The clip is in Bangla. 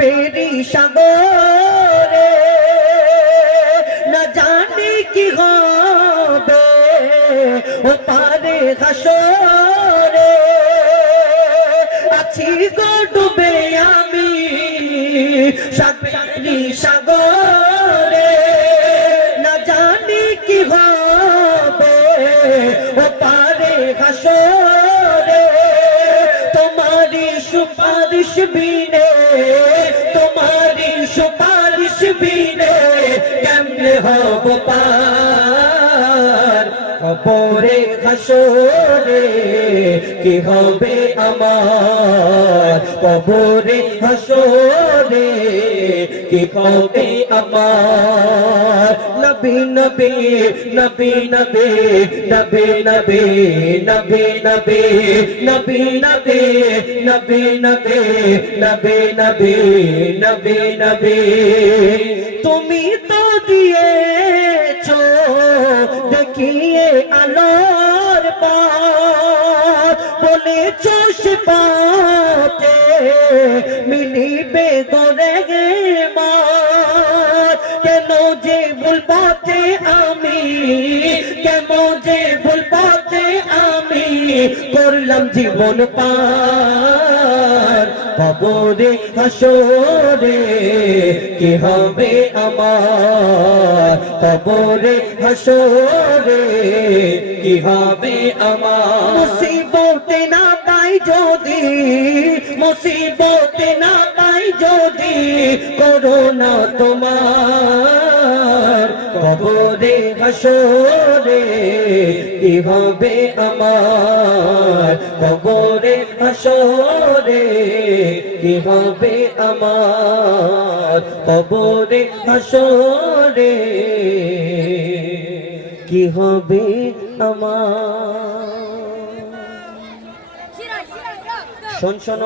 পাপেরি সাগরে না জানি কি হবে ও পারে হাসরে আছি গো ডুবে আমি পাপেরি সাগরে না জানি কি হবে ও পারে হাসরে তোমারি সুপারিশ বিনে তোমারি সুপারিশ বিনে কেমনে হব পার কবরে হাসরে কি হবে আমার কবরে হাসরে কি হবে আমার নবী নবী নবী নবী নবী নবী নবী নবী নবী নবী নবী নবী নবী নবী নবী নবী তুমি তো দিয়েছো দেখিয়ে আলোর পথ বলেছো সে পথে মিলিবে গরে মত কেন যে ভুল পথে আমি কেন যে ভুল পথে আমি করলাম জীবন পার কবরে হাসরে কি হবে আমার কবরে হাসরে কি হবে আমার মুসিবতে না পাই যদি মুসিবতে না পাই যদি করোনা তোমার কবরে হাসরে কি হবে আমার কবরে হাসরে কি হবে আমার কবরে হাসরে কি হবে আমার শোন শোন